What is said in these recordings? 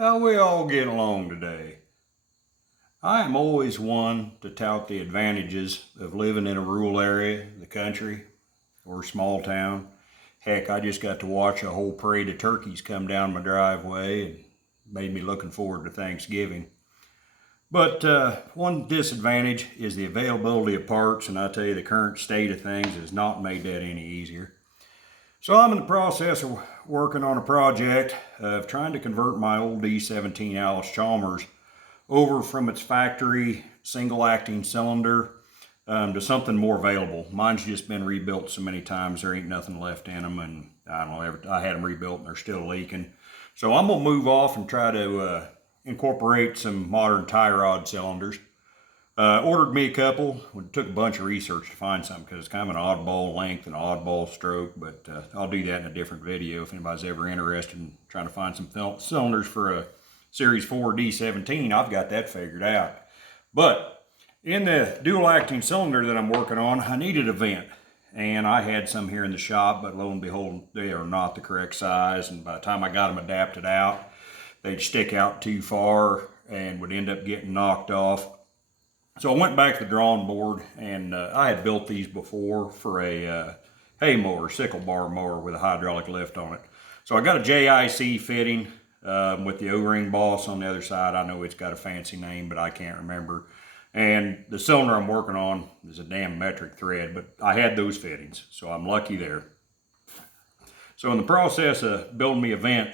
How we all get along today? I am always one to tout the advantages of living in a rural area, the country, or a small town. Heck, I just got to watch a whole parade of turkeys come down my driveway and made me looking forward to Thanksgiving. But one disadvantage is the availability of parts, and I tell you, the current state of things has not made that any easier. So I'm in the process of working on a project of trying to convert my old D17 Allis-Chalmers over from its factory single acting cylinder to something more available. Mine's just been rebuilt so many times there ain't nothing left in them, and I don't know, I had them rebuilt and they're still leaking. So I'm gonna move off and try to incorporate some modern tie rod cylinders. Ordered me a couple. It took a bunch of research to find something because it's kind of an oddball length and oddball stroke, but I'll do that in a different video if anybody's ever interested in trying to find some cylinders for a Series 4 D17. I've got that figured out. But in the dual acting cylinder that I'm working on, I needed a vent. And I had some here in the shop, but lo and behold, they are not the correct size. And by the time I got them adapted out, they'd stick out too far and would end up getting knocked off. So I went back to the drawing board, and I had built these before for a hay mower, sickle bar mower with a hydraulic lift on it. So I got a JIC fitting with the O-ring boss on the other side. I know it's got a fancy name, but I can't remember. And the cylinder I'm working on is a damn metric thread, but I had those fittings, so I'm lucky there. So in the process of building me a vent,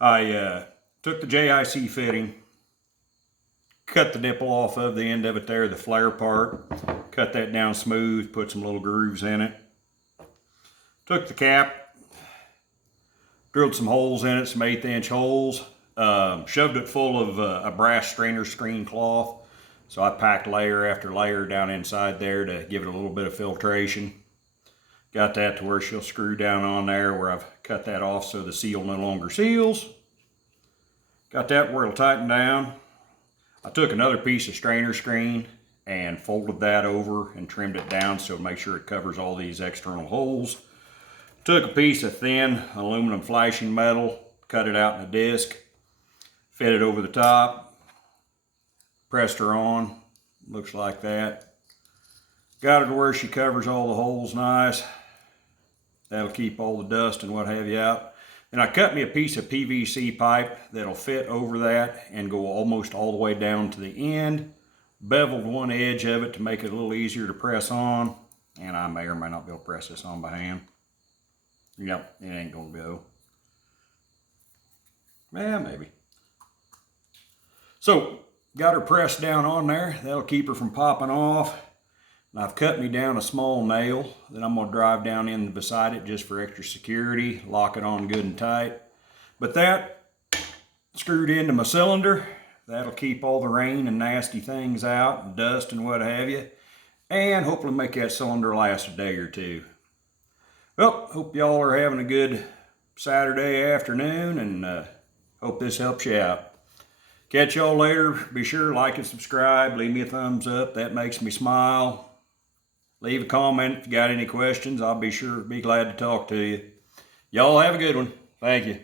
I took the JIC fitting, cut the nipple off of the end of it there, the flare part, cut that down smooth, put some little grooves in it. Took the cap, drilled some holes in it, some 1/8 inch holes, shoved it full of a brass strainer screen cloth. So I packed layer after layer down inside there to give it a little bit of filtration. Got that to where she'll screw down on there where I've cut that off so the seal no longer seals. Got that where it'll tighten down. I took another piece of strainer screen and folded that over and trimmed it down so to make sure it covers all these external holes. Took a piece of thin aluminum flashing metal, cut it out in a disc, fit it over the top, pressed her on, looks like that. Got her to where she covers all the holes nice. That'll keep all the dust and what have you out. And I cut me a piece of PVC pipe that'll fit over that and go almost all the way down to the end. Beveled one edge of it to make it a little easier to press on. And I may or may not be able to press this on by hand. Yep, it ain't gonna go. Yeah, maybe. So, got her pressed down on there. That'll keep her from popping off. And I've cut me down a small nail that I'm gonna drive down in beside it just for extra security, lock it on good and tight. But that screwed into my cylinder. That'll keep all the rain and nasty things out, and dust and what have you. And hopefully make that cylinder last a day or two. Well, hope y'all are having a good Saturday afternoon, and hope this helps you out. Catch y'all later. Be sure to like and subscribe. Leave me a thumbs up. That makes me smile. Leave a comment if you got any questions. I'll be sure to be glad to talk to you. Y'all have a good one. Thank you.